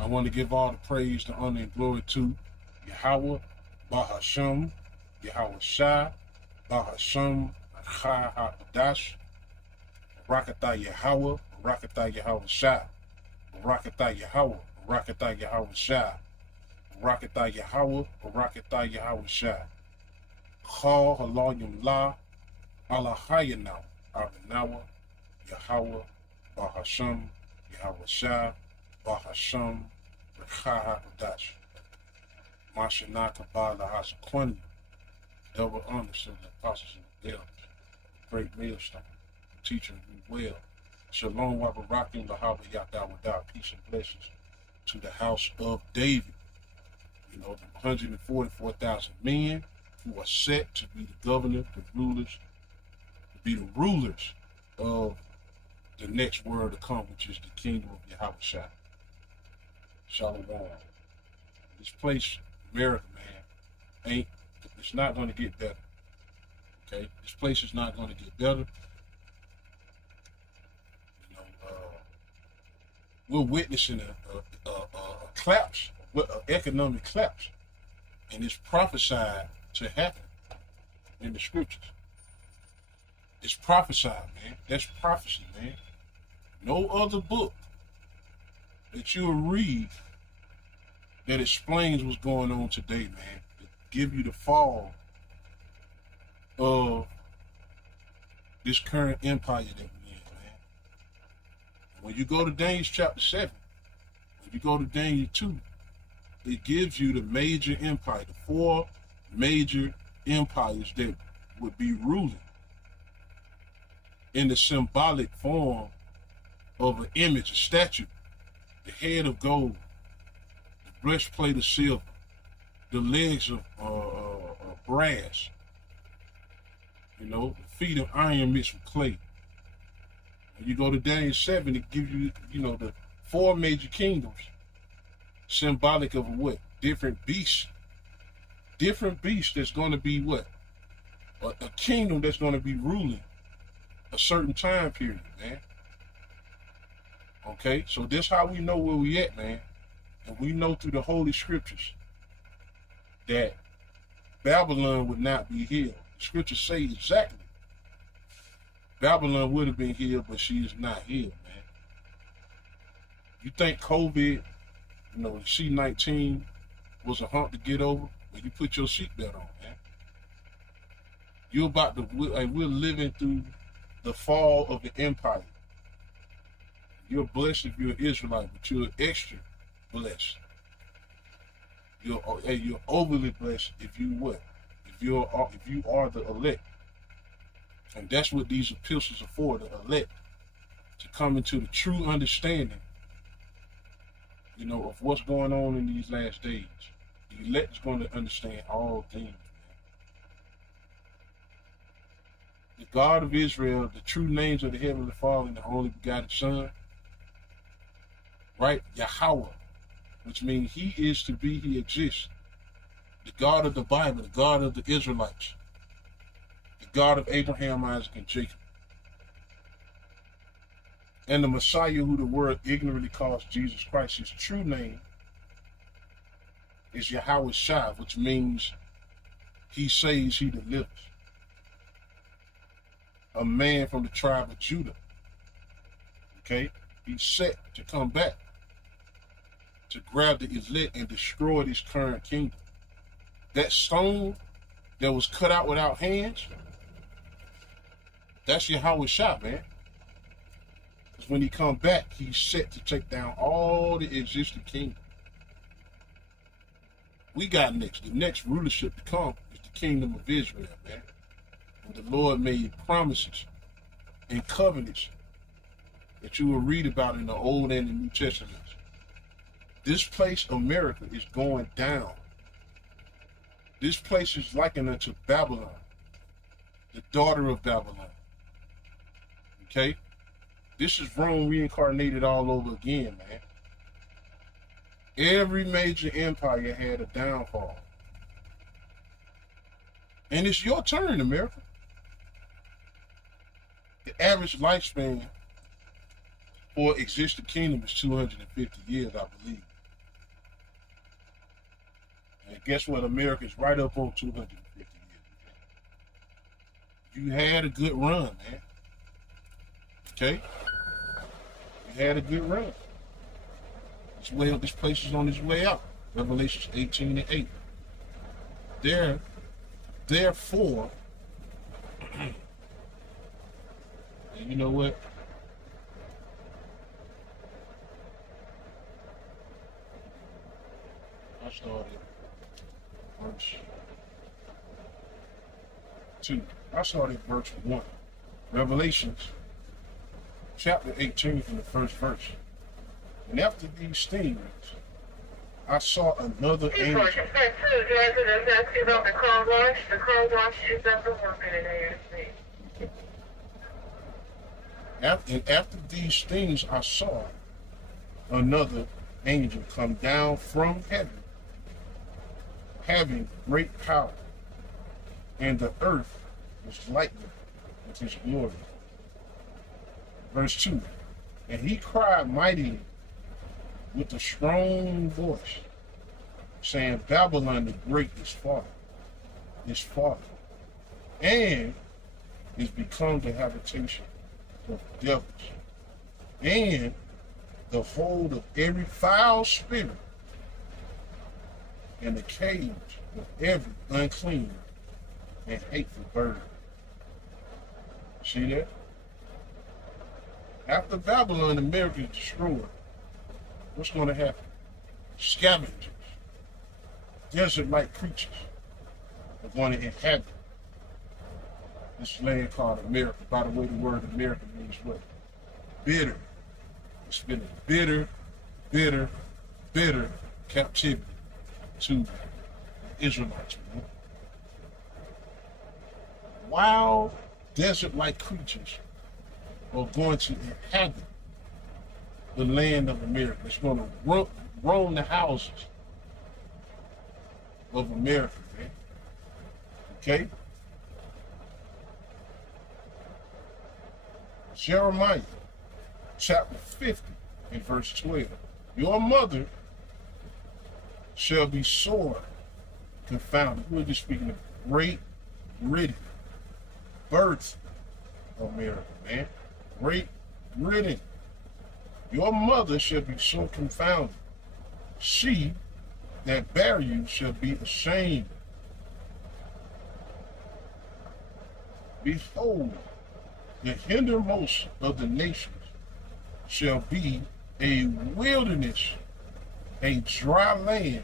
I want to give all the praise, the honor, and glory to Yahweh, Bahasham, Yahweh Shai, Bahasham, Ha HaKadash, Rakatha Yahweh, Rakatha Yahweh Shai, Rakatha Yahweh, Rakatha Yahweh Shai, Rakatha Yahweh, Rakatha Yahweh Shai, Chal Halayim La, Alahayanau, Abinawa, Yahweh, Bahasham, Yahweh Shai, Bahasham, Ha HaKadash, Mashanaka Bala Hasakwani, double honor to the apostles and the elders, great millstone, teaching you well. Shalom Wabarakim Lahaba Yadawadah, peace and blessings to the house of David. You know, the 144,000 men who are set to be the governor, the rulers, to be the rulers of the next world to come, which is the kingdom of Yahweh Shai. Shalom. This place, America, man, it's not going to get better. Okay? This place is not going to get better. You know, we're witnessing a collapse, an economic collapse, and it's prophesied to happen in the scriptures. It's prophesied, man. That's prophecy, man. No other book that you'll read that explains what's going on today, man. To give you the fall of this current empire that we're in, man. When you go to Daniel chapter 7, when you go to Daniel 2, it gives you the major empire, the 4 major empires that would be ruling in the symbolic form of an image, a statue, the head of gold, the breastplate of silver, the legs of brass, you know, the feet of iron mixed with clay. When you go to Daniel 7, it gives you, you know, the 4 major kingdoms, symbolic of what? Different beasts. Different beasts that's going to be what? A kingdom that's going to be ruling a certain time period, man. Okay, so this how we know where we at, man. And we know through the Holy Scriptures that Babylon would not be healed. The scriptures say exactly. Babylon would have been healed, but she is not healed, man. You think COVID, you know, C-19 was a hump to get over? Well, you put your seatbelt on, man. You're about to, we're living through the fall of the empire. You're blessed if you're an Israelite, but you're extra blessed. You're overly blessed if you what? If you are the elect. And that's what these epistles are for, the elect, to come into the true understanding, you know, of what's going on in these last days. The elect is going to understand all things, man. The God of Israel, the true names of the Heavenly Father and the only begotten Son, right? Yahweh, which means he is to be, he exists. The God of the Bible, the God of the Israelites, the God of Abraham, Isaac, and Jacob. And the Messiah, who the world ignorantly calls Jesus Christ, his true name is Yahweh Shai, which means he saves, he delivers. A man from the tribe of Judah. Okay? He's set to come back to grab the elect and destroy this current kingdom. That stone that was cut out without hands, that's Yahweh Shai, man. Because when he come back, he's set to take down all the existing kingdoms. We got next. The next rulership to come is the kingdom of Israel, man. And the Lord made promises and covenants that you will read about in the Old and the New Testaments. This place, America, is going down. This place is likened unto Babylon, the daughter of Babylon. Okay? This is Rome reincarnated all over again, man. Every major empire had a downfall. And it's your turn, America. The average lifespan for existing kingdom is 250 years, I believe. And guess what? America's right up on 250 years. You had a good run, man. Okay? You had a good run. This place is on its way out. Revelations 18-8. Therefore, and you know what? I started verse 2. I started verse 1. Revelations chapter 18 from the first verse. And after these things, I saw another angel. The car wash is up and working in ASC. After these things, I saw another angel come down from heaven, having great power, and the earth was lightened with his glory. Verse 2. And he cried mightily with a strong voice, saying, Babylon the Great is fallen, and is become the habitation of devils, and the hold of every foul spirit, and the cage of every unclean and hateful bird. See that? After Babylon, America is destroyed, what's going to happen? Scavengers, desert-like creatures are going to inhabit this land called America. By the way, the word America means what? Bitter. It's been a bitter, bitter, bitter captivity to the Israelites, man. Wild, desert-like creatures are going to inhabit the land of America. It's going to roam the houses of America, man. Okay? Jeremiah chapter 50 and verse 12. Your mother shall be sore confounded. We're just speaking of great ridden birth of America, man. Great ridden. Your mother shall be so confounded. She that bare you shall be ashamed. Behold, the hindermost of the nations shall be a wilderness, a dry land,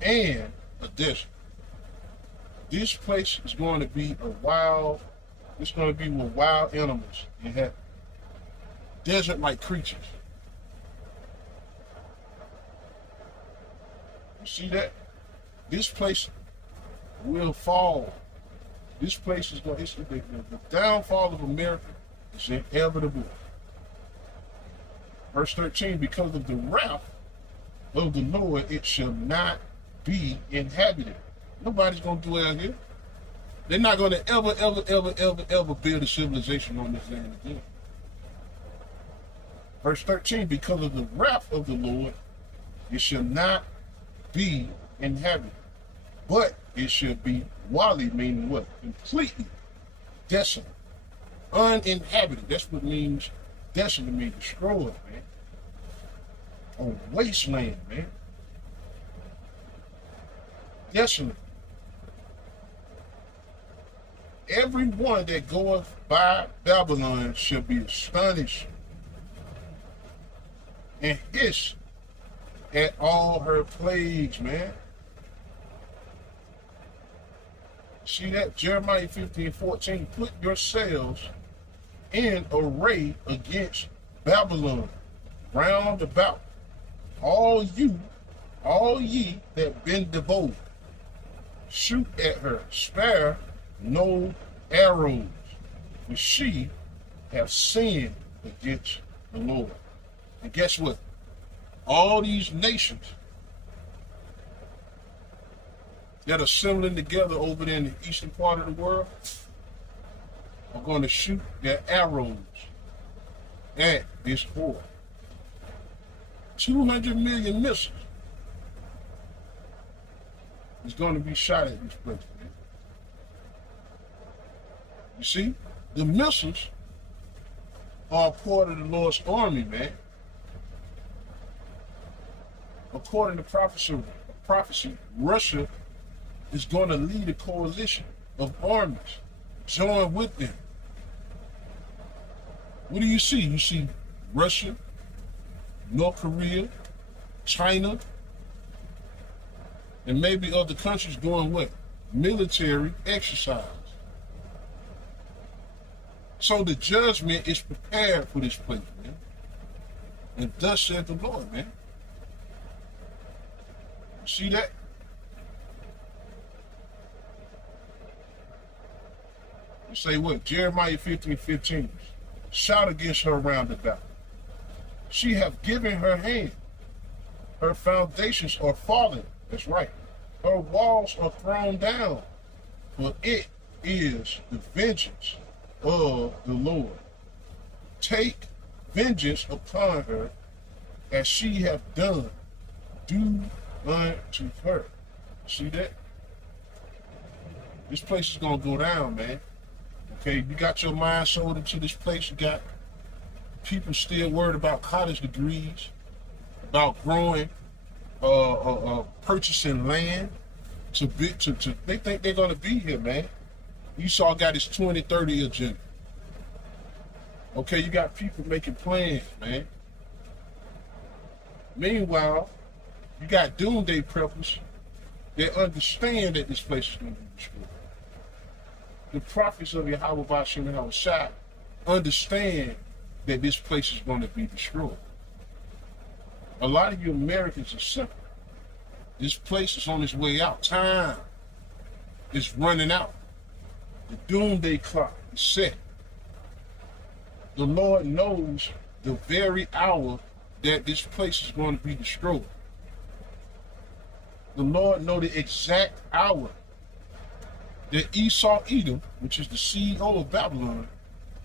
and a desert. This place is going to be it's going to be with wild animals and desert-like creatures. You see that? This place will fall. This place is going to, the downfall of America is inevitable. Verse 13, because of the wrath of the Lord, it shall not be inhabited. Nobody's going to dwell here. They're not going to ever build a civilization on this land again. Verse 13, because of the wrath of the Lord, it shall not be inhabited, but it shall be wali, meaning what? Completely desolate, uninhabited. That's what means desolate, means destroyed, man. A wasteland, man. Desolate. Everyone that goeth by Babylon shall be astonished and hiss at all her plagues, man. See that? Jeremiah 15:14. Put yourselves in array against Babylon, round about. All ye that bend the bow, shoot at her, spare no arrows, for she have sinned against the Lord. And guess what? All these nations that are assembling together over there in the eastern part of the world are going to shoot their arrows at this whore. 200 million missiles. is going to be shot at this place, man. You see, the missiles are a part of the Lord's army, man. According to prophecy, Russia is going to lead a coalition of armies. Join with them. What do you see? You see Russia, North Korea, China, and maybe other countries doing what? Military exercise. So the judgment is prepared for this place, man. And thus said the Lord, man. See that? You say what? Jeremiah 15:15. Shout against her round about. She hath given her hand. Her foundations are fallen. That's right. Her walls are thrown down. For it is the vengeance of the Lord. Take vengeance upon her as she hath done. Do unto her. See that? This place is going to go down, man. Okay, you got your mind sold into this place. You got people still worried about college degrees, about growing, purchasing land to they think they're gonna be here, man. Esau got his 2030 agenda. Okay, you got people making plans, man. Meanwhile, you got doomsday preppers. They understand that this place is gonna be destroyed. The prophets of Yahweh Bashem and Hawashai understand that this place is going to be destroyed. A lot of you Americans are simple. This place is on its way out. Time is running out. The doomsday clock is set. The Lord knows the very hour that this place is going to be destroyed. The Lord knows the exact hour that Esau Edom, which is the CEO of Babylon,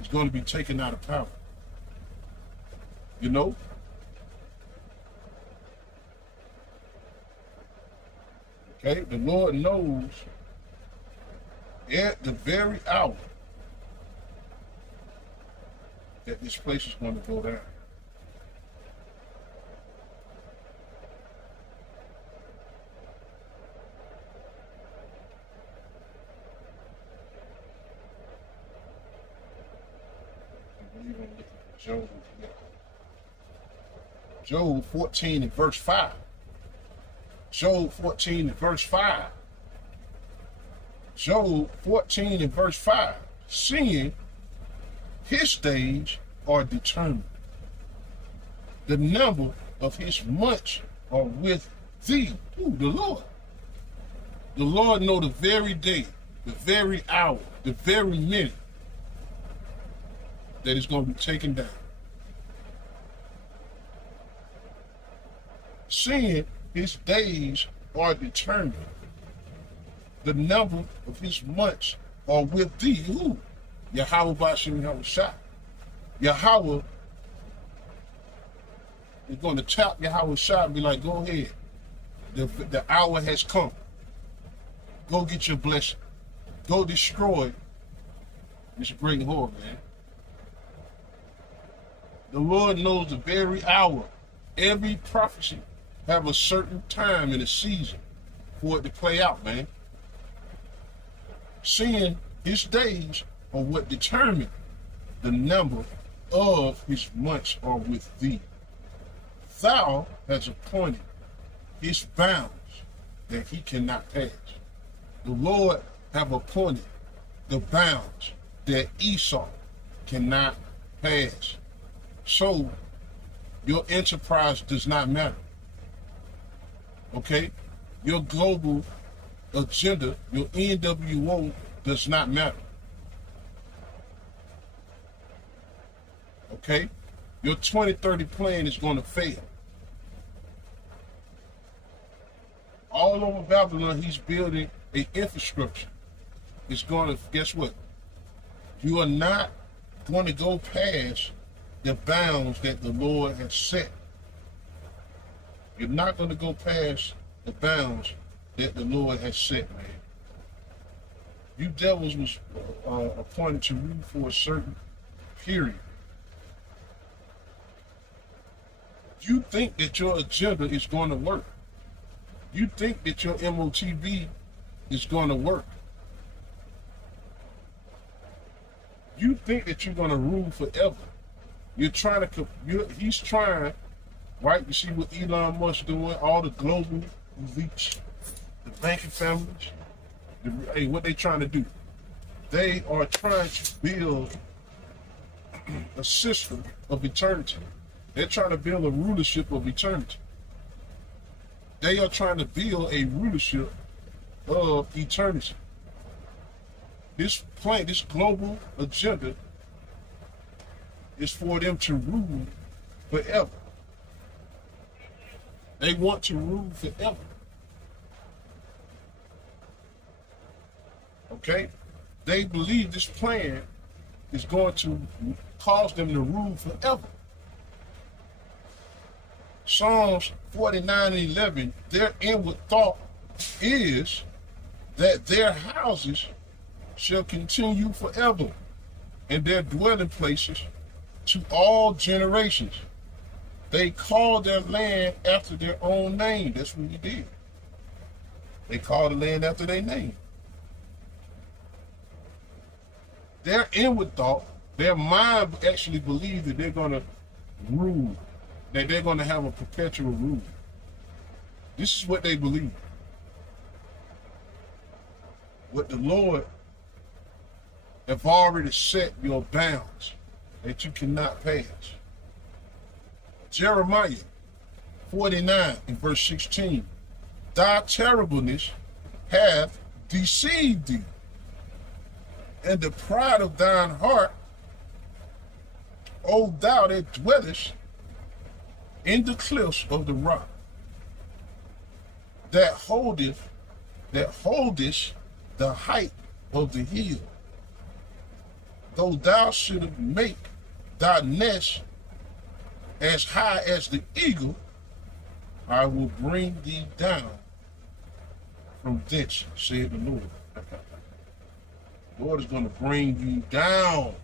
is going to be taken out of power. You know? Okay, the Lord knows at the very hour that this place is going to go down. Job 14 and verse 5. Job 14 and verse 5. Job 14 and verse 5. Seeing his days are determined. The number of his months are with thee. Ooh, the Lord. The Lord know the very day, the very hour, the very minute that is going to be taken down. Seeing his days are determined. The number of his months are with thee. Who? Yahweh Bashem Yahushua. Yahweh is going to tap Yahushua and be like, go ahead. The hour has come. Go get your blessing. Go destroy this great whore, man. The Lord knows the very hour. Every prophecy have a certain time and a season for it to play out, man. Seeing his days are what determine the number of his months are with thee. Thou hast appointed his bounds that he cannot pass. The Lord have appointed the bounds that Esau cannot pass. So your enterprise does not matter. Okay? Your global agenda, your NWO does not matter. Okay? Your 2030 plan is going to fail. All over Babylon, he's building an infrastructure. It's going to, guess what? You are not going to go past the bounds that the Lord has set. You're not going to go past the bounds that the Lord has set, man. You devils was appointed to rule for a certain period. You think that your agenda is going to work. You think that your MOTV is going to work. You think that you're going to rule forever. He's trying, right? You see what Elon Musk doing, all the global elites, the banking families, hey, what they trying to do? They are trying to build a system of eternity. They're trying to build a rulership of eternity. They are trying to build a rulership of eternity. This global agenda is for them to rule forever. They want to rule forever. Okay? They believe this plan is going to cause them to rule forever. Psalms 49:11, their inward thought is that their houses shall continue forever, and their dwelling places to all generations. They called their land after their own name. That's what he did. They called the land after their name. Their inward thought, their mind actually believes that they're going to rule, that they're going to have a perpetual rule. This is what they believe. What the Lord have already set your bounds that you cannot pass. Jeremiah 49 and verse 16. Thy terribleness hath deceived thee, and the pride of thine heart, O thou that dwellest in the cliffs of the rock, that holdest the height of the hill. Though thou shouldst make thy nest as high as the eagle, I will bring thee down from thence, said the Lord. The Lord is going to bring you down.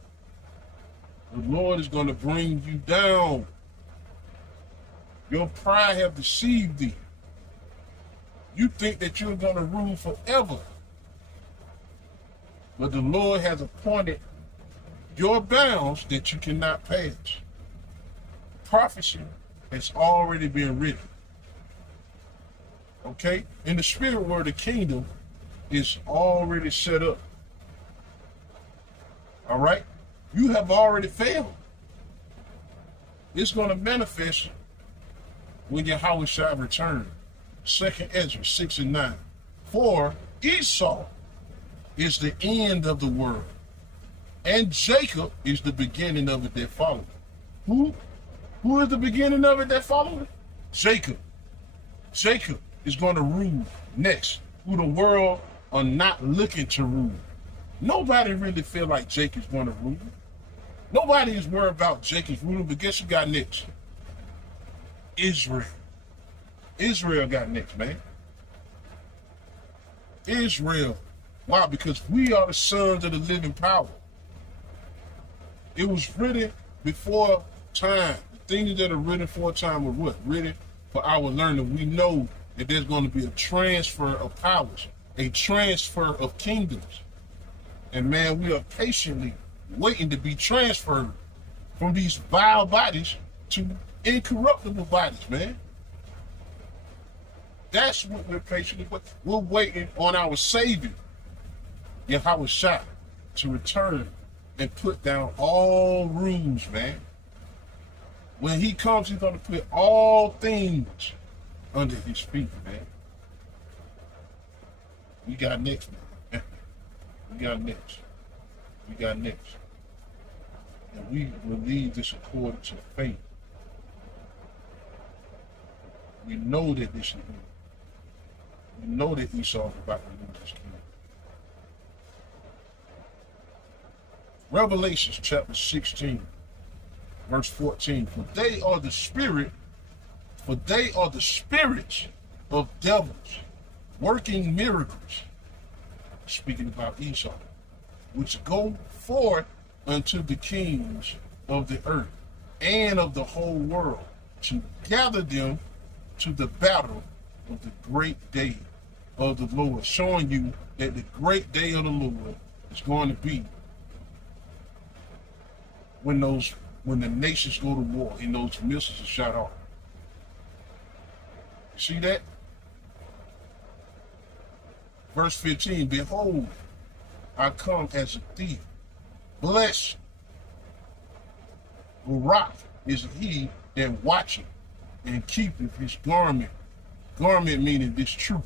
The Lord is going to bring you down. Your pride have deceived thee. You think that you're going to rule forever. But the Lord has appointed your bounds that you cannot pass. Prophecy has already been written. Okay? In the spirit world, the kingdom is already set up. All right? You have already failed. It's going to manifest when Yahweh shall return. 2nd Ezra 6 and 9. For Esau is the end of the world, and Jacob is the beginning of it that followeth. Who is the beginning of it that followeth? Jacob. Jacob is going to rule next, who the world are not looking to rule. Nobody really feel like Jacob's going to rule. Nobody is worried about Jacob's ruling, but guess who got next? Israel. Israel got next, man. Israel. Why? Because we are the sons of the living power. It was written before time. The things that are written for time were what? Written for our learning. We know that there's going to be a transfer of powers, a transfer of kingdoms. And man, we are patiently waiting to be transferred from these vile bodies to incorruptible bodies, man. That's what we're patiently waiting. We're waiting on our Savior, Yahweh Shah, to return and put down all rules, man. When he comes, he's going to put all things under his feet, man. We got next, man. We got next. We got next. And we will lead this according to faith. We know that this is him. We know that Esau is about to lose his kingdom. Revelation chapter 16, verse 14. For they are the spirits of devils working miracles, speaking about Esau, which go forth unto the kings of the earth and of the whole world, to gather them to the battle of the great day of the Lord, showing you that the great day of the Lord is going to be when the nations go to war and those missiles are shot off. See that? Verse 15, behold, I come as a thief. Blessed, Barak is he that watcheth and keepeth his garment. Garment meaning this truth.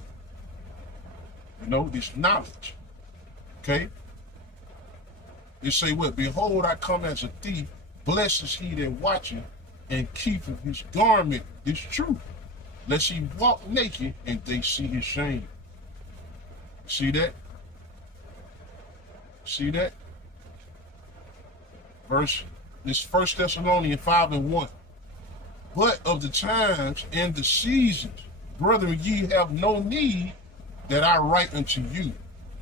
You know, this knowledge. Okay? It say what? Behold, I come as a thief. Blessed is he that watcheth and keepeth his garment, this truth. Lest he walk naked and they see his shame. See that? See that? This 1 Thessalonians 5:1. But of the times and the seasons, brethren, ye have no need that I write unto you.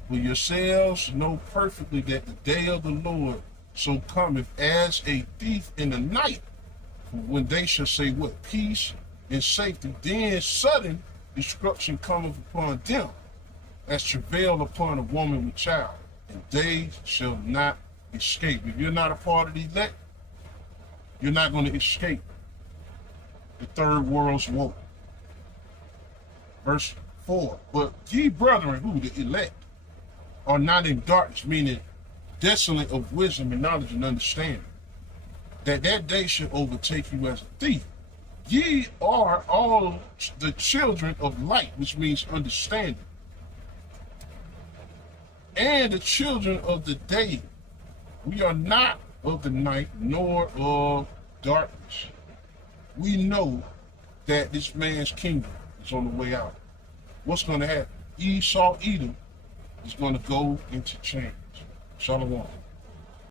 For yourselves know perfectly that the day of the Lord so cometh as a thief in the night. For when they shall say what? Peace and safety, then sudden destruction cometh upon them, as travail upon a woman with child, and they shall not escape. If you're not a part of the elect, you're not going to escape the third world's war. Verse 4, but ye brethren, who the elect, are not in darkness, meaning desolate of wisdom and knowledge and understanding, that day should overtake you as a thief. Ye are all the children of light, which means understanding, and the children of the day. We are not of the night, nor of darkness. We know that this man's kingdom is on the way out. What's going to happen? Esau, Edom, is going to go into chains. Shalom.